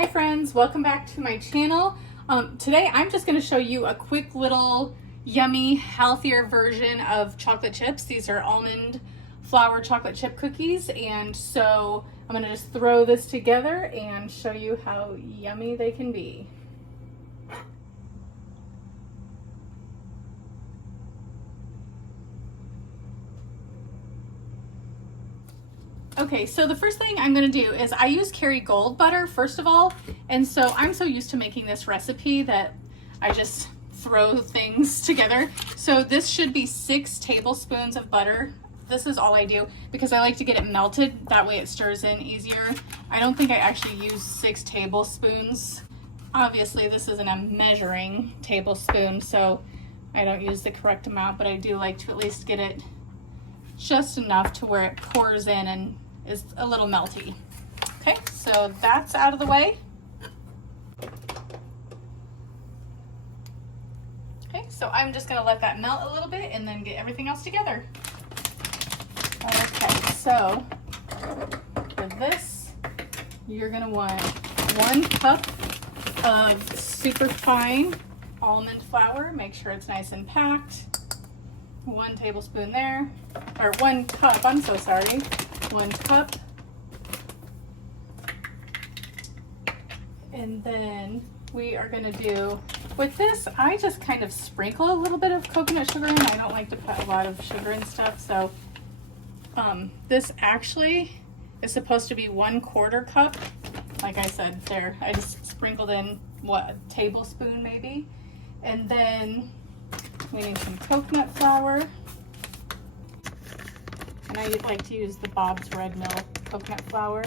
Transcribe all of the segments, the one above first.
Hi friends, welcome back to my channel. Today I'm just going to show you a quick little yummy, healthier version of chocolate chips. These are almond flour chocolate chip cookies, and so I'm going to just throw this together and show you how yummy they can be. Okay, so the first thing I'm going to do is I use Kerrygold butter first of all, and so I'm so used to making this recipe that I just throw things together. So this should be 6 tablespoons of butter. This is all I do because I like to get it melted, that way it stirs in easier. I don't think I actually use 6 tablespoons. Obviously this isn't a measuring tablespoon, so I don't use the correct amount, but I do like to at least get it just enough to where it pours in and is a little melty. Okay, so that's out of the way. Okay, so I'm just gonna let that melt a little bit and then get everything else together. Okay, so for this, you're gonna want 1 cup of super fine almond flour. Make sure it's nice and packed. 1 tablespoon there, or 1 cup, I'm so sorry, 1 cup. And then we are gonna do, with this, I just kind of sprinkle a little bit of coconut sugar in. I don't like to put a lot of sugar and stuff, so this actually is supposed to be 1/4 cup. Like I said there, I just sprinkled in, what, a tablespoon maybe? And then we need some coconut flour, and I like to use the Bob's Red Mill coconut flour.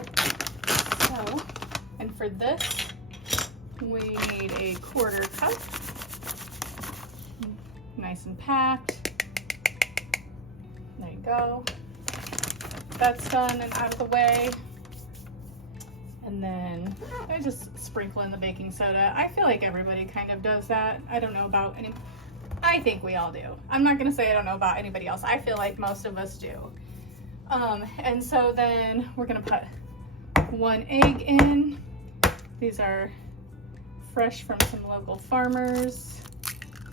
So, and for this, we need a 1/4 cup, nice and packed. There you go. That's done and out of the way. And then I just sprinkle in the baking soda. I feel like everybody kind of does that. I don't know about any. I think we all do. I'm not gonna say I don't know about anybody else. I feel like most of us do. And so then we're gonna put 1 egg in. These are fresh from some local farmers,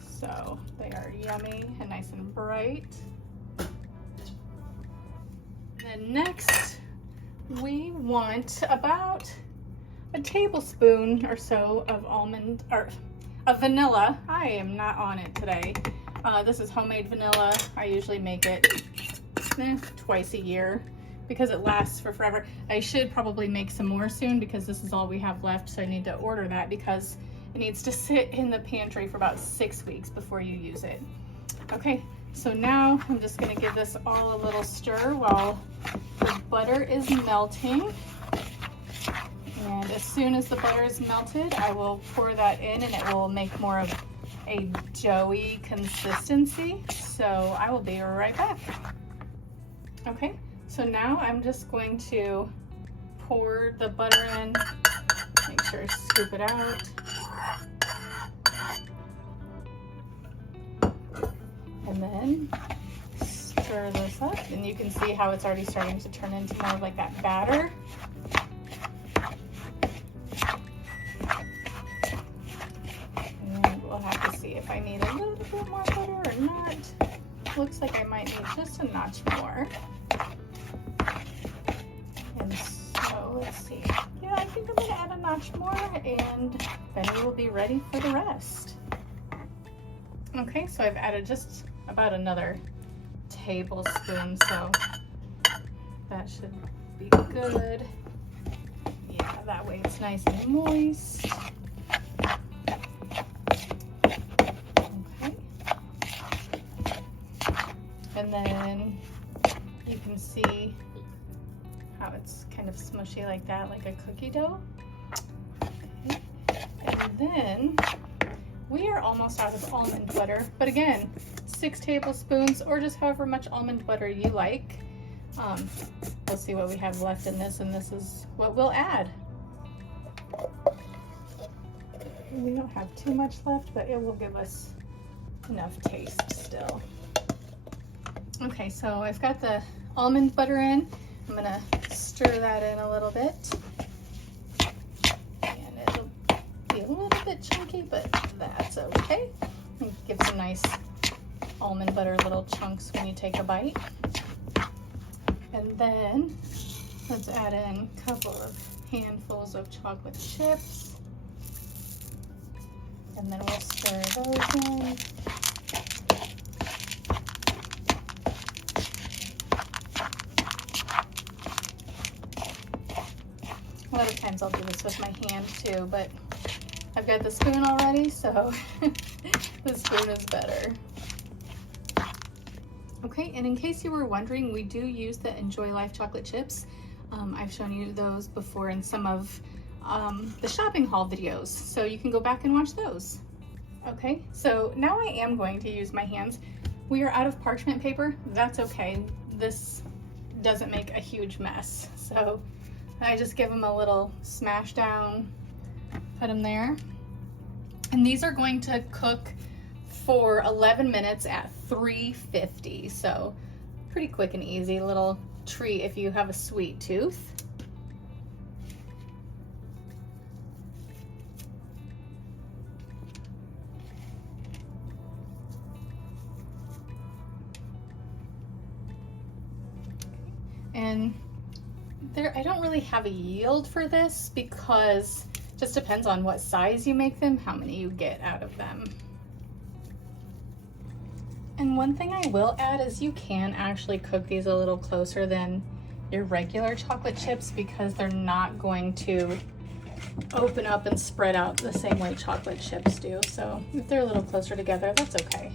so they are yummy and nice and bright. Then next, we want about a tablespoon or so of almond, or of vanilla. I am not on it today. This is homemade vanilla. I usually make it twice a year because it lasts for forever. I should probably make some more soon because this is all we have left, so I need to order that because it needs to sit in the pantry for about 6 weeks before you use it. Okay, so now I'm just gonna give this all a little stir while the butter is melting. And as soon as the butter is melted, I will pour that in and it will make more of a doughy consistency. So I will be right back. Okay, so now I'm just going to pour the butter in, make sure to scoop it out. And then stir this up, and you can see how it's already starting to turn into more like that batter. And we'll have to see if I need a little bit more butter or not. Looks like I might need just a notch more. And so let's see. Yeah, I think I'm gonna add a notch more, and then we will be ready for the rest. Okay, so I've added just about another tablespoon, so that should be good. Yeah, that way it's nice and moist. Okay. And then you can see how it's kind of smushy like that, like a cookie dough. Okay. And then we are almost out of almond butter, but again, 6 tablespoons or just however much almond butter you like. We'll see what we have left in this, and this is what we'll add. We don't have too much left, but it will give us enough taste still. Okay, so I've got the almond butter in. I'm gonna stir that in a little bit. And bit chunky, but that's okay. And give some nice almond butter little chunks when you take a bite. And then let's add in a couple of handfuls of chocolate chips. And then we'll stir those in. A lot of times I'll do this with my hand too, but I've got the spoon already, so the spoon is better. Okay, and in case you were wondering, we do use the Enjoy Life chocolate chips. I've shown you those before in some of the shopping haul videos, so you can go back and watch those. Okay, so now I am going to use my hands. We are out of parchment paper. That's okay. This doesn't make a huge mess, so I just give them a little smash down, put them there. And these are going to cook for 11 minutes at 350. So pretty quick and easy little treat if you have a sweet tooth. And I don't really have a yield for this because it just depends on what size you make them, how many you get out of them. And one thing I will add is you can actually cook these a little closer than your regular chocolate chips because they're not going to open up and spread out the same way chocolate chips do. So if they're a little closer together, that's okay.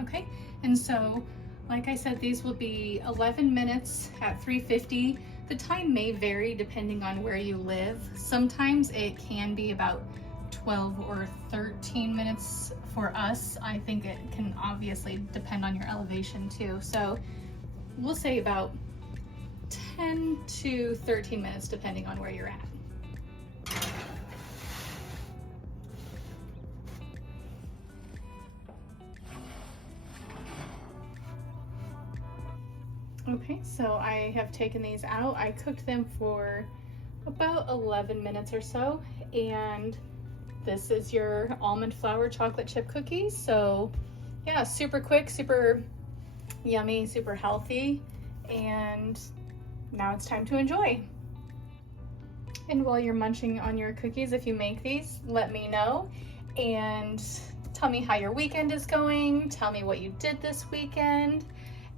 Okay, and so like I said, these will be 11 minutes at 350. The time may vary depending on where you live. Sometimes it can be about 12 or 13 minutes for us. I think it can obviously depend on your elevation too. So we'll say about 10 to 13 minutes depending on where you're at. Okay, so I have taken these out. I cooked them for about 11 minutes or so, and this is your almond flour chocolate chip cookies. So yeah, super quick, super yummy, super healthy, and now it's time to enjoy. And while you're munching on your cookies, if you make these, let me know and tell me how your weekend is going. Tell me what you did this weekend.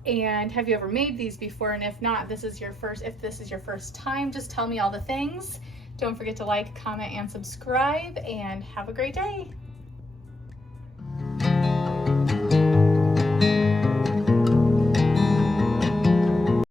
And have you ever made these before? And if not, if this is your first time, just tell me all the things. Don't forget to like, comment, and subscribe, and have a great day.